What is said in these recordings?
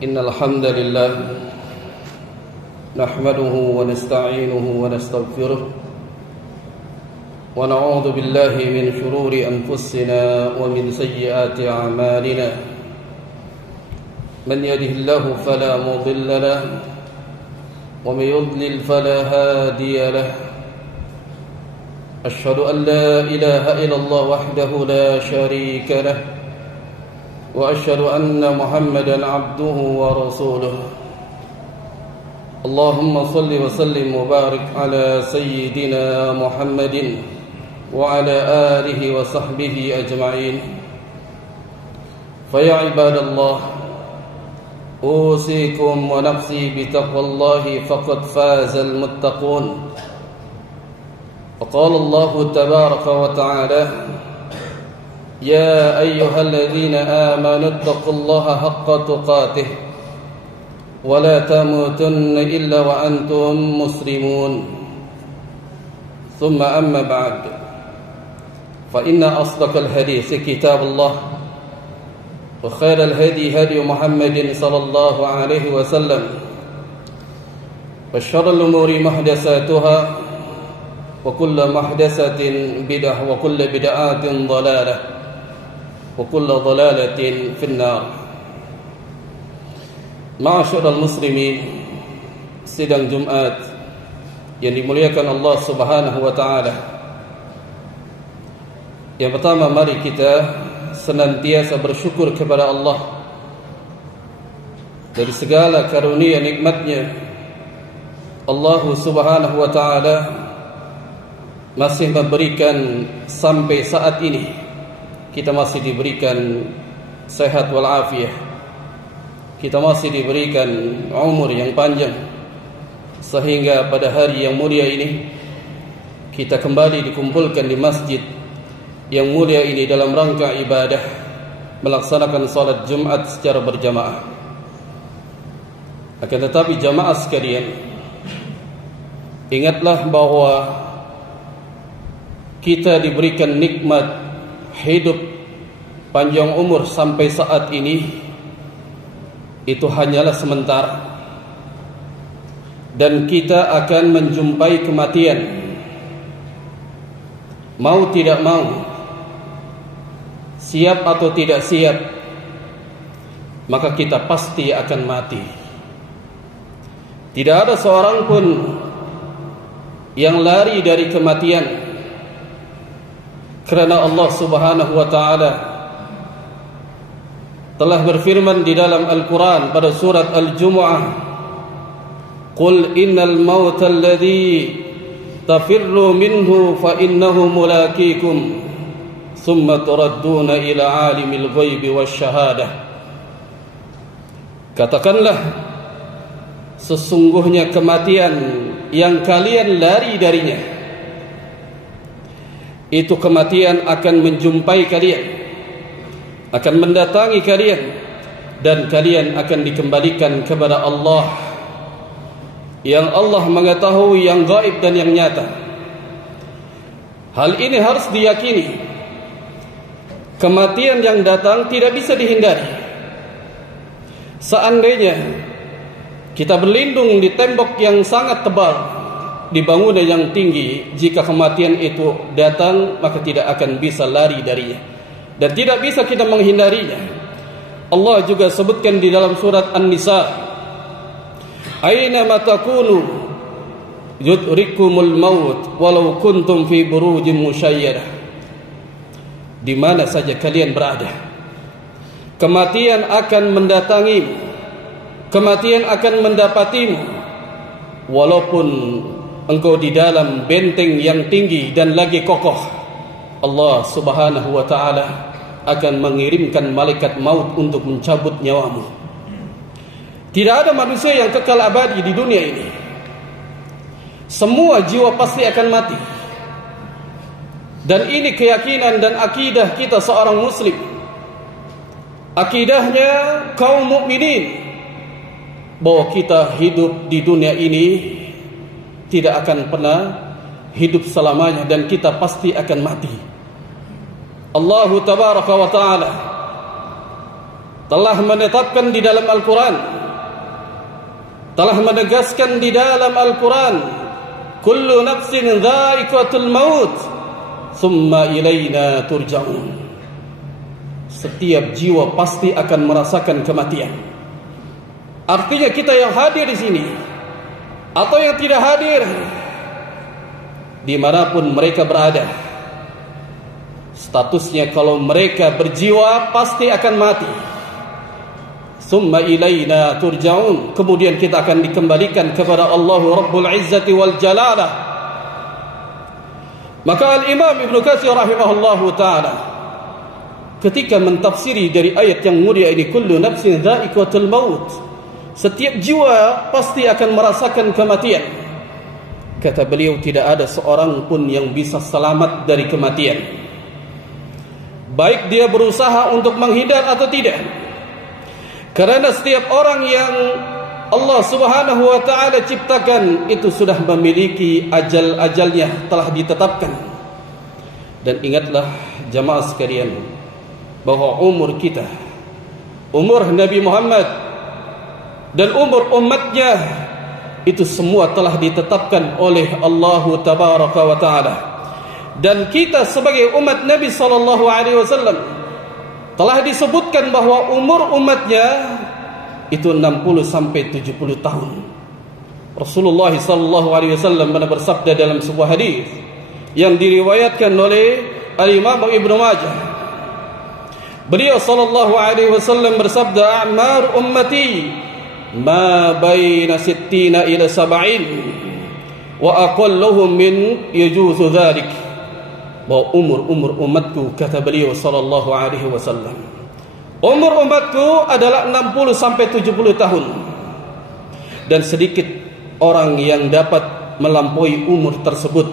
إن الحمد لله نحمده ونستعينه ونستغفره ونعوذ بالله من شرور أنفسنا ومن سيئات أعمالنا من يهده الله فلا مضل له ومن يضلل فلا هادي له أشهد أن لا إله إلا الله وحده لا شريك له وأشهد أن محمدا عبده ورسوله اللهم صل وسلم وبارك على سيدنا محمد وعلى آله وصحبه أجمعين فيا عباد الله أوصيكم ونفسي بتقوى الله فقد فاز المتقون وقال الله تبارك وتعالى يا أيها الذين آمنوا اتقوا الله حق تقاته ولا تموتن إلا وأنتم مسلمون ثم أما بعد فإن أصدق الحديث كتاب الله وخير الهدي هدي محمد صلى الله عليه وسلم وشر الأمور محدثاتها وكل محدثة بدعة وكل بدعة ضلالة وكل ضلالة في النار. Ma'asyiral muslimin, sidang Jumat yang dimuliakan Allah Subhanahu wa taala. Yang pertama, mari kita senantiasa bersyukur kepada Allah dari segala karunia nikmatnya. Allah Subhanahu wa taala masih memberikan sampai saat ini kita masih diberikan sehat walafiat, kita masih diberikan umur yang panjang, sehingga pada hari yang mulia ini kita kembali dikumpulkan di masjid yang mulia ini dalam rangka ibadah, melaksanakan salat Jumat secara berjamaah. Akan tetapi jamaah sekalian, ingatlah bahwa kita diberikan nikmat hidup panjang umur sampai saat ini itu hanyalah sementara, dan kita akan menjumpai kematian. Mau tidak mau, siap atau tidak siap, maka kita pasti akan mati. Tidak ada seorang pun yang lari dari kematian, karena Allah Subhanahu wa taala telah berfirman di dalam Al-Quran pada surat Al-Jumu'ah, Qul innal mauta alladhi tafirru minhu fa innahu mulakikum thumma turadduna ila alimil ghaibi wasyahadah. Katakanlah, sesungguhnya kematian yang kalian lari darinya, itu kematian akan menjumpai kalian, akan mendatangi kalian, dan kalian akan dikembalikan kepada Allah, yang Allah mengetahui yang gaib dan yang nyata. Hal ini harus diyakini. Kematian yang datang tidak bisa dihindari. Seandainya kita berlindung di tembok yang sangat tebal, di bangunan yang tinggi, jika kematian itu datang, maka tidak akan bisa lari darinya, dan tidak bisa kita menghindarinya. Allah juga sebutkan di dalam surat An-Nisa, Aina matakunu yudrikumul maut walau kuntum fi burujin musyayyadah. Di mana saja kalian berada, kematian akan mendatangimu, kematian akan mendapatimu, walaupun engkau di dalam benteng yang tinggi dan lagi kokoh. Allah Subhanahu wa ta'ala akan mengirimkan malaikat maut untuk mencabut nyawamu. Tidak ada manusia yang kekal abadi di dunia ini. Semua jiwa pasti akan mati. Dan ini keyakinan dan akidah kita seorang muslim. Akidahnya kaum mukminin, bahwa kita hidup di dunia ini tidak akan pernah hidup selamanya, dan kita pasti akan mati. Allah Tabaraka wa Ta'ala telah menetapkan di dalam Al-Quran, telah menegaskan di dalam Al-Quran, kullu nafsin dha'iqatul maut thumma ilaina turja'un. Setiap jiwa pasti akan merasakan kematian. Artinya kita yang hadir di sini atau yang tidak hadir, dimanapun mereka berada, statusnya kalau mereka berjiwa pasti akan mati. Summa ilaina turja'un. Kemudian kita akan dikembalikan kepada Allah Rabbul Izzati wal Jalalah. Maka Al-Imam Ibn Katsir rahimahullahu ta'ala ketika mentafsiri dari ayat yang mulia ini, kullu nafsin dha'iqatul maut, setiap jiwa pasti akan merasakan kematian, kata beliau, tidak ada seorang pun yang bisa selamat dari kematian, baik dia berusaha untuk menghindar atau tidak. Karena setiap orang yang Allah Subhanahu wa ta'ala ciptakan itu sudah memiliki ajal-ajalnya, telah ditetapkan. Dan ingatlah jamaah sekalian, bahwa umur kita, umur Nabi Muhammad dan umur umatnya, itu semua telah ditetapkan oleh Allah Tabaraka wa ta'ala. Dan kita sebagai umat Nabi sallallahu alaihi wasallam telah disebutkan bahwa umur umatnya itu 60 sampai 70 tahun. Rasulullah sallallahu alaihi wasallam bersabda dalam sebuah hadis yang diriwayatkan oleh Al-Imam Ibnu Majah. Beliau sallallahu alaihi wasallam bersabda, "A'mar ummati ma baina 60 ila 70 wa aqalluhum min yajuzu dzalik." Bahwa umur umatku, kata beliau sallallahu alaihi wasallam, umur umatku adalah 60 sampai 70 tahun. Dan sedikit orang yang dapat melampaui umur tersebut.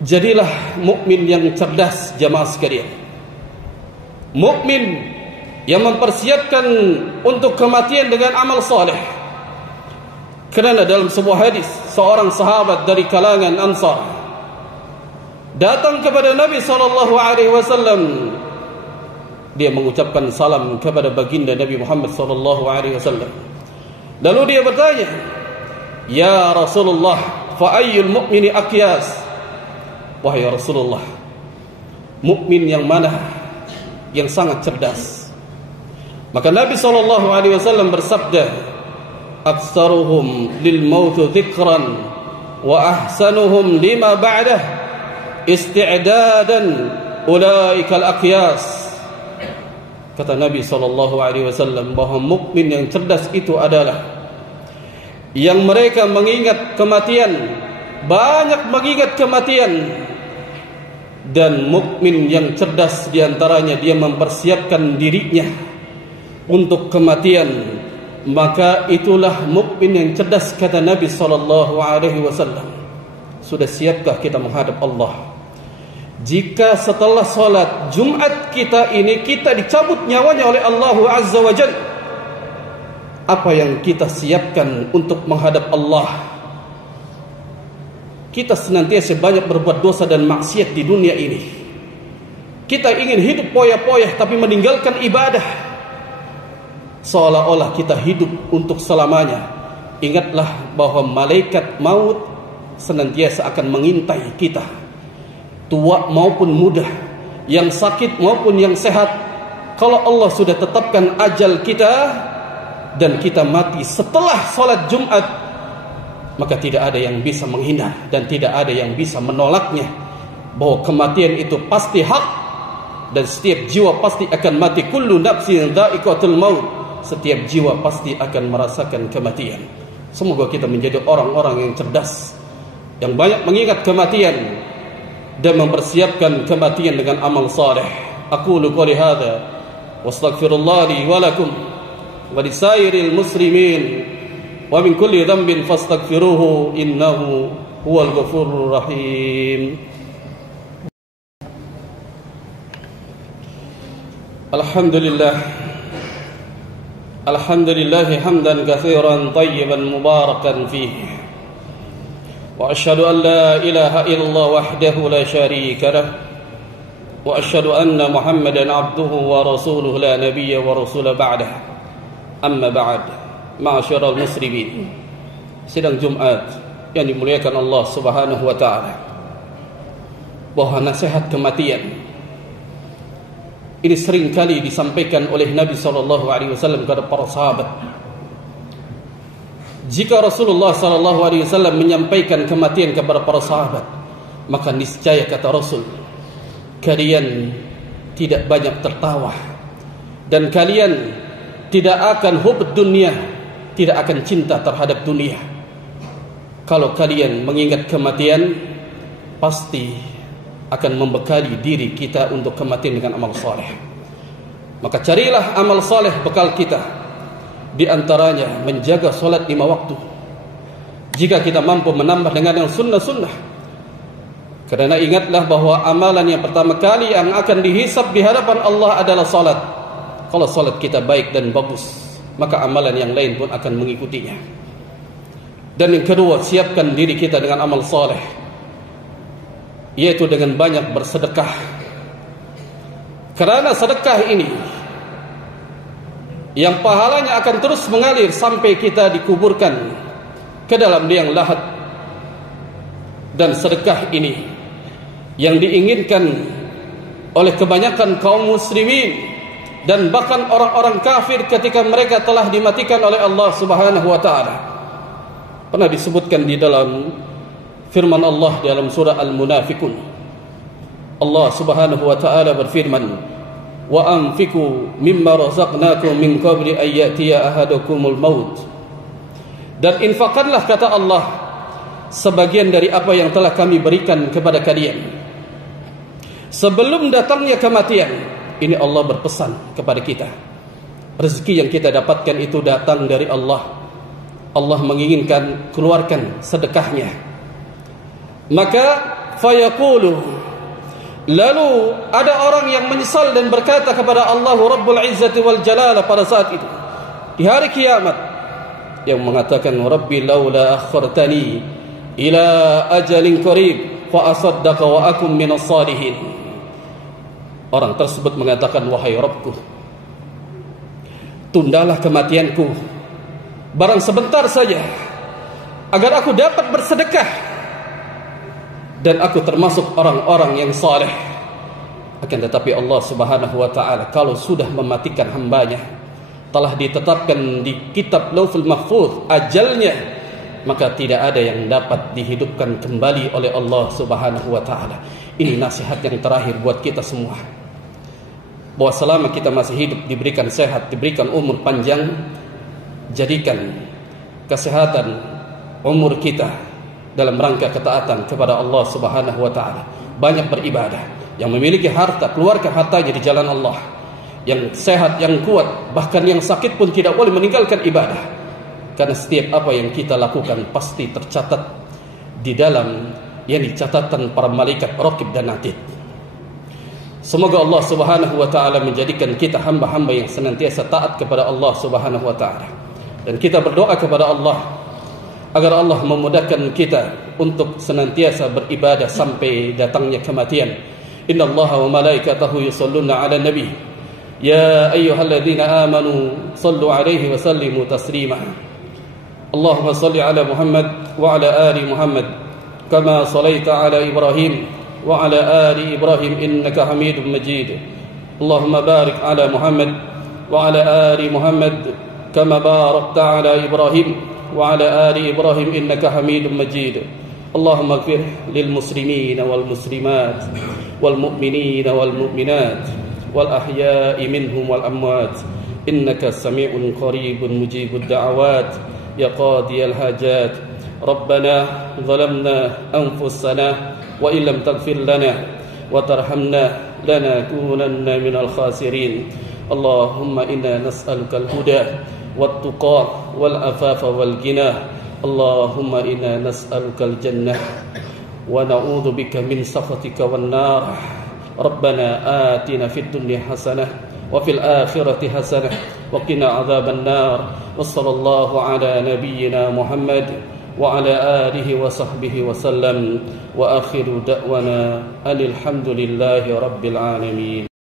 Jadilah mukmin yang cerdas jamaah sekalian. Mukmin yang mempersiapkan untuk kematian dengan amal saleh. Kerana dalam sebuah hadis, seorang sahabat dari kalangan Ansar datang kepada Nabi SAW. Dia mengucapkan salam kepada baginda Nabi Muhammad SAW. Lalu dia bertanya, "Ya Rasulullah, fa ayyul mu'mini aqyas?" Wahai Rasulullah, mukmin yang mana yang sangat cerdas? Maka Nabi SAW bersabda, "Aktsaruhum lil maut dzikran wa ahsanuhum lima ba'dah isti'dadan ulaikal aqyas." Kata Nabi SAW bahwa mukmin yang cerdas itu adalah yang mereka mengingat kematian, banyak mengingat kematian. Dan mukmin yang cerdas diantaranya dia mempersiapkan dirinya untuk kematian. Maka itulah mukmin yang cerdas, kata Nabi SAW. Sudah siapkah kita menghadap Allah? Jika setelah solat Jumat kita ini kita dicabut nyawanya oleh Allah Azza wa Jalla, apa yang kita siapkan untuk menghadap Allah? Kita senantiasa banyak berbuat dosa dan maksiat di dunia ini. Kita ingin hidup poya-poya tapi meninggalkan ibadah, seolah-olah kita hidup untuk selamanya. Ingatlah bahwa malaikat maut senantiasa akan mengintai kita, tua maupun muda, yang sakit maupun yang sehat. Kalau Allah sudah tetapkan ajal kita dan kita mati setelah solat Jumat, maka tidak ada yang bisa menghindar dan tidak ada yang bisa menolaknya. Bahwa kematian itu pasti hak dan setiap jiwa pasti akan mati. Kullu nafsin dha'iqatul maut. Setiap jiwa pasti akan merasakan kematian. Semoga kita menjadi orang-orang yang cerdas, yang banyak mengingat kematian dan mempersiapkan kematian dengan amal saleh. Aqulu qouli hadza wa astaghfirullah li wa lakum wa lisairil muslimin wa min kulli dhanbin fastaghfiruhu innahu huwal ghafurur rahim. Alhamdulillah hamdan katsiran tayyiban mubarakan fihi. Wa asyhadu an la ilaha illallah wahdahu la syarika lah وأشهد أن محمدا عبده ورسوله لا نبي ورسول بعده أما بعد معاشر المسلمين. Sidang Jumat yang dimuliakan Allah Subhanahu wa taala, bahwa nasihat kematian ini sering kali disampaikan oleh Nabi SAW kepada para sahabat. Jika Rasulullah SAW menyampaikan kematian kepada para sahabat, maka niscaya kata Rasul, kalian tidak banyak tertawa dan kalian tidak akan hub dunia, tidak akan cinta terhadap dunia. Kalau kalian mengingat kematian, pasti akan membekali diri kita untuk kematian dengan amal soleh. Maka carilah amal soleh bekal kita. Di antaranya menjaga solat 5 waktu. Jika kita mampu menambah dengan yang sunnah-sunnah. Karena ingatlah bahwa amalan yang pertama kali yang akan dihisab di hadapan Allah adalah salat. Kalau salat kita baik dan bagus, maka amalan yang lain pun akan mengikutinya. Dan yang kedua, siapkan diri kita dengan amal saleh, yaitu dengan banyak bersedekah. Karena sedekah ini yang pahalanya akan terus mengalir sampai kita dikuburkan ke dalam liang lahat. Dan sedekah ini yang diinginkan oleh kebanyakan kaum muslimin dan bahkan orang-orang kafir ketika mereka telah dimatikan oleh Allah Subhanahu wa taala. Pernah disebutkan di dalam firman Allah dalam surah Al-Munafiqun. Allah Subhanahu wa taala berfirman, "Wa anfiqu mimma razaqnakum min qabli an ya'tiya ahadakumul maut." Dan infakkanlah, kata Allah, sebagian dari apa yang telah kami berikan kepada kalian sebelum datangnya kematian. Ini Allah berpesan kepada kita. Rezeki yang kita dapatkan itu datang dari Allah. Allah menginginkan keluarkan sedekahnya. Maka fayaqulu, lalu ada orang yang menyesal dan berkata kepada Allah Rabbul Izzati wal Jalala pada saat itu, di hari kiamat, yang mengatakan, Rabbi laula akhartani ila ajalin qarib fa asaddaqa wa akum minas salihin. Orang tersebut mengatakan, wahai Rabbku, tundalah kematianku barang sebentar saja agar aku dapat bersedekah dan aku termasuk orang-orang yang saleh. Akan tetapi Allah Subhanahu wa taala kalau sudah mematikan hambanya, telah ditetapkan di kitab Lauhul Mahfuz ajalnya, maka tidak ada yang dapat dihidupkan kembali oleh Allah Subhanahu wa taala. Ini nasihat yang terakhir buat kita semua, bahwa selama kita masih hidup, diberikan sehat, diberikan umur panjang, jadikan kesehatan umur kita dalam rangka ketaatan kepada Allah Subhanahu wa taala. Banyak beribadah. Yang memiliki harta, keluarkan hartanya di jalan Allah. Yang sehat, yang kuat, bahkan yang sakit pun tidak boleh meninggalkan ibadah. Karena setiap apa yang kita lakukan pasti tercatat di dalam catatan para malaikat raqib dan atid. Semoga Allah Subhanahu wa taala menjadikan kita hamba-hamba yang senantiasa taat kepada Allah Subhanahu wa taala. Dan kita berdoa kepada Allah agar Allah memudahkan kita untuk senantiasa beribadah sampai datangnya kematian. Innallaha wa malaikatahu yusholluna 'alan nabi. Ya ayyuhalladzina amanu shallu 'alaihi wa sallimu taslima. Allahumma shalli 'ala Muhammad wa 'ala ali Muhammad kama shallaita 'ala Ibrahim وعلى آل إبراهيم إنك حميد مجيد. اللهم بارك على محمد وعلى آل محمد كما باركت على إبراهيم وعلى آل إبراهيم إنك حميد مجيد. اللهم اغفر للمسلمين والمسلمات والمؤمنين والمؤمنات والأحياء منهم والأموات إنك سميع قريب مجيب الدعوات يا قاضي الحاجات. ربنا ظلمنا أنفسنا وإن لم تغفر لنا وترحمنا لنكونن من الخاسرين. اللهم إنا نسألك الهدى والتقى والعفاف والغنى. اللهم إنا نسألك الجنة ونعوذ بك من سخطك والنار. ربنا آتنا في الدنيا حسنة وفي الآخرة حسنة وقنا عذاب النار. وصلى الله على نبينا محمد وعلى آله وصحبه وسلم وآخر دعوانا أن الحمد لله رب العالمين